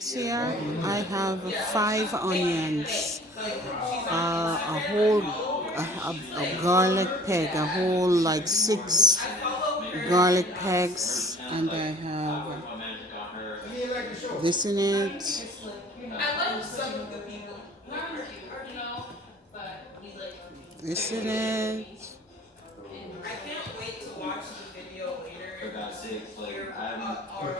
Here I have 5 onions, a whole a garlic peg, a whole like 6 garlic pegs, and I have this in it. This in it. I can't wait to watch the video later. For God's sake, like our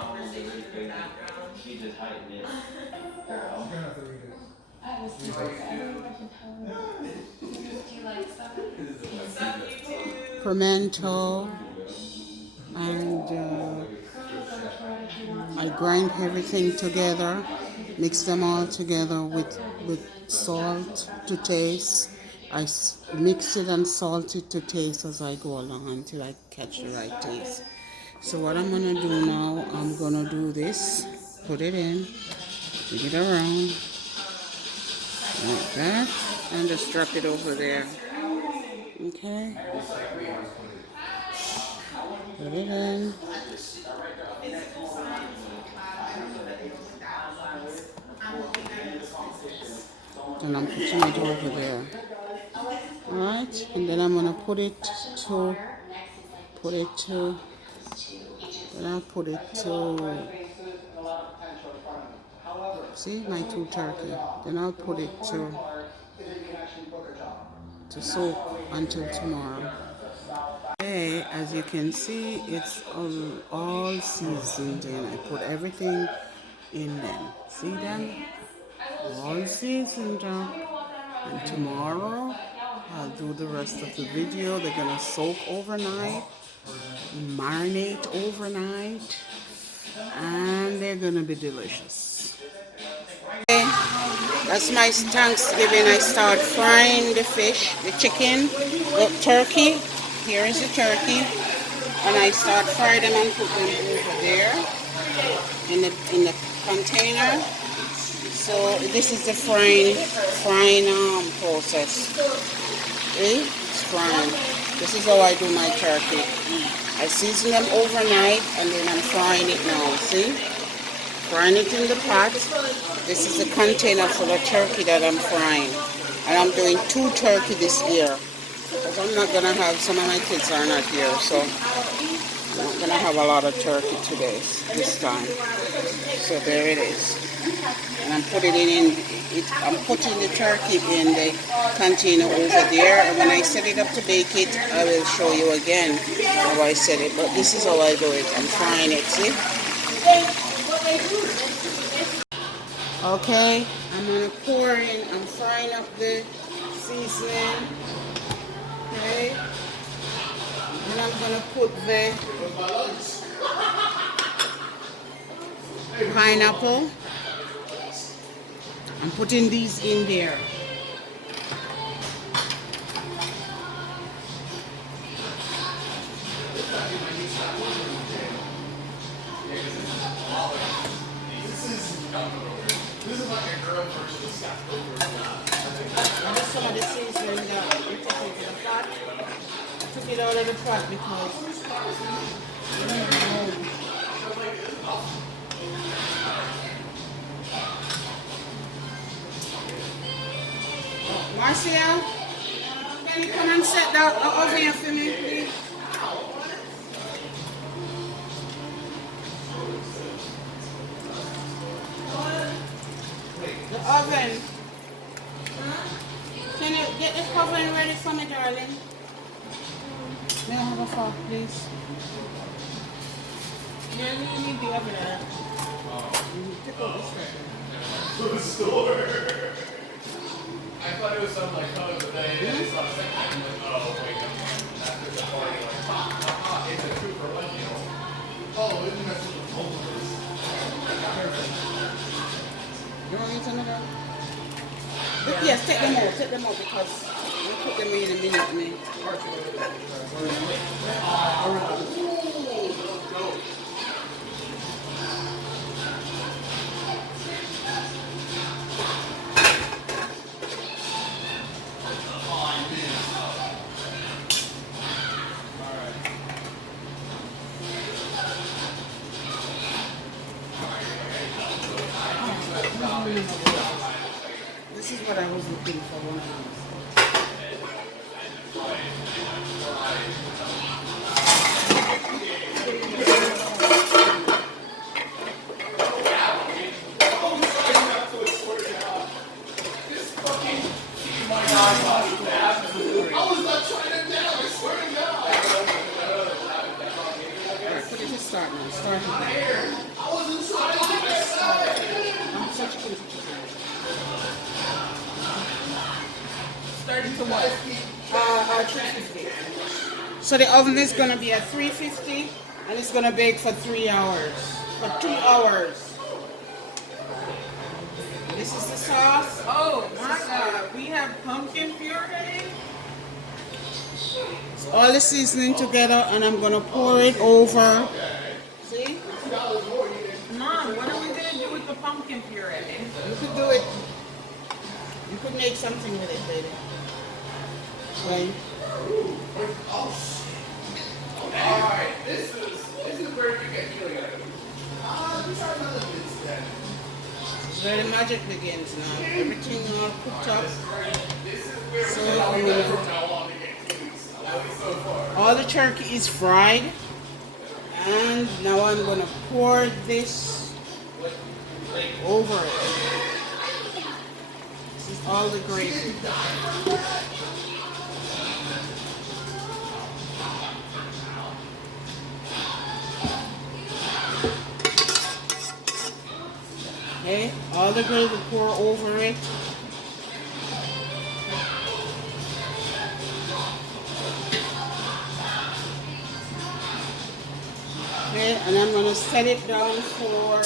conversation in the background. She just heightened it. Girl. I was too Do you like stuff? Pimento, and I grind everything together, mix them all together with salt to taste. Mix it and salt it to taste as I go along until I catch the right taste. So what I'm gonna do now, I'm gonna do this, put it in, bring it around like that, and just drop it over there. Okay. Put it in. And I'm putting it over there. Alright, and then I'm gonna then I'll put it to, see my 2 turkey. Then I'll put it to soak until tomorrow. Okay, as you can see, it's all seasoned in. I put everything in them. See them? All seasoned up. And tomorrow I'll do the rest of the video. They're gonna soak overnight, marinate overnight, and they're gonna be delicious. Okay, that's my Thanksgiving. I start frying the fish, the chicken, the turkey. Here is the turkey, and I start frying them and put them over there in the container. So this is the frying process. It's frying. This is how I do my turkey. I season them overnight and then I'm frying it now. See? Frying it in the pot. This is the container for the turkey that I'm frying. And I'm doing 2 turkey this year. Because I'm not going to have, some of my kids are not here, so I'm not going to have a lot of turkey today, this time. So there it is. And I'm putting I'm putting the turkey in the container over there, and when I set it up to bake it, I will show you again how I set it. But this is how I do it. I'm frying it, see? Okay, I'm gonna pour in, I'm frying up the seasoning. Okay. And I'm gonna put the pineapple. I'm putting these in there. This is like a girl version of Scott Pilgrim. And this some of the seasoning that we took into the pot. I took it out of the pot because Marcia, can you come and set that over here for me, please? The oven. Can you get the oven ready for me, darling? May I have a fork, please? Yeah, you need the oven. Take out the stuff. To the store. I thought it was something like color, but then I saw a second time, I'm like, oh, wait, after the party, like, it's a 2 for 1 deal. Oh, isn't that what the phone is? You want me to another? Yeah. Yes, take them out because we'll put them in a minute, man. one of those. This is what I was looking for, one of those. Alright, put it to start now. Start again. I'm such a good teacher. Starting to what? 350. So the oven is gonna be at 350 and it's gonna bake for 3 hours. For 2 hours. This is the sauce. Oh my god, we have pumpkin puree? It's all the seasoning together and I'm gonna pour it over. See? Mom, what are we gonna do with the pumpkin puree? You could do it. You could make something with it, baby. Right? Alright, this is where you get healing out of it. It's where the magic begins now. Everything all cooked up. So all the turkey is fried. And now I'm gonna pour this over it. This is all the gravy. Okay, all the gravy pour over it. Okay, and I'm gonna set it down for.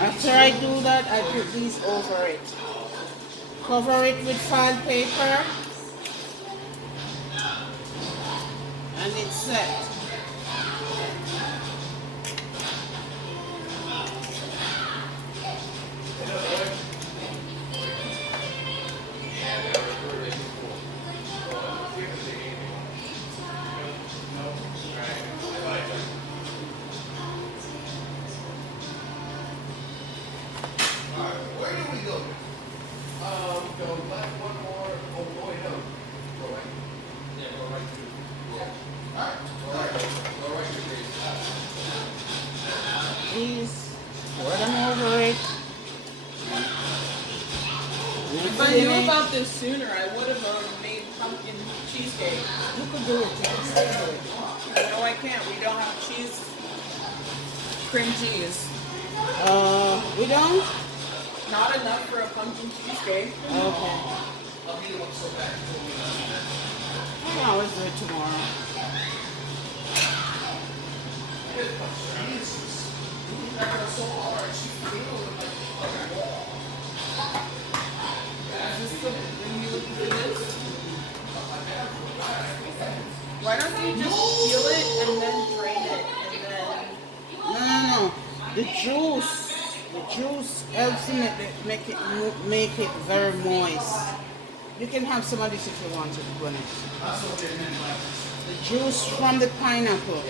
After I do that, I put these over it. Cover it with file paper, and it's set. Where do we go? Go left one more. Oh boy, no. Go right. Yeah, go right to. Yeah. Alright. Go right to Grace. These, pour them over it. If I knew about this sooner, I would have made pumpkin cheesecake. You could do it. You can still do it. No, I can't. We don't have cheese. Cream cheese. We don't? Not enough for a pumpkin cheesecake. Okay. I can always do it tomorrow. Why don't you just peel it and then drain it and then... No. The juice helps to make it very moist. You can have some of this if you want to run it. The juice from the pineapple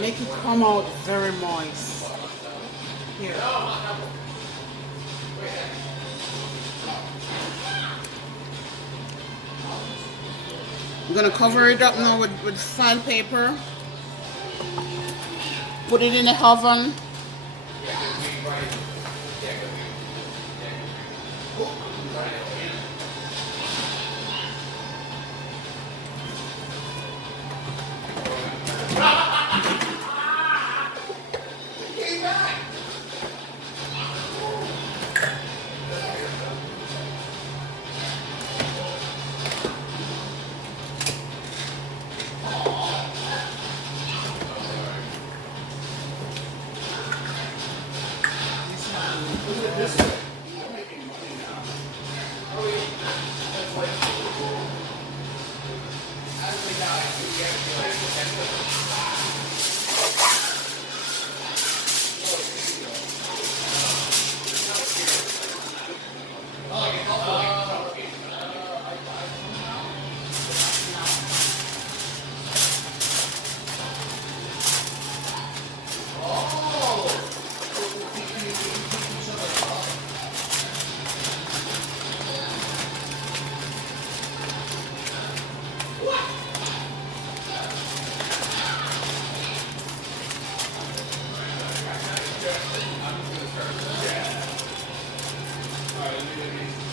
make it come out very moist. Here. I'm gonna cover it up now with file paper. Put it in the oven.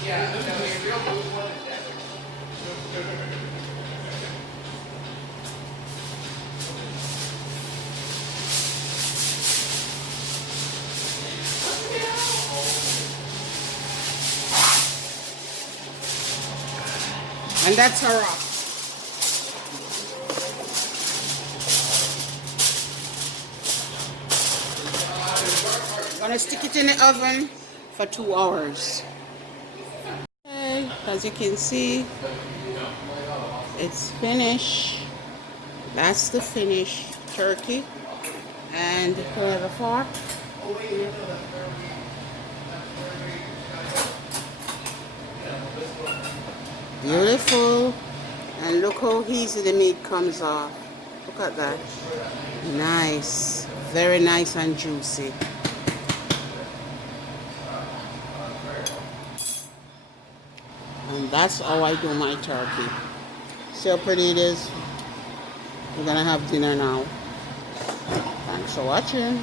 Yeah, no, it's real good one. And that's her off. Gonna stick it in the oven for 2 hours. Okay, as you can see, it's finished. That's the finished turkey. And can I have a fork? Beautiful. And look how easy the meat comes off. Look at that. Nice. Very nice and juicy. And that's how I do my turkey. See how pretty it is? We're gonna have dinner now. Thanks for watching.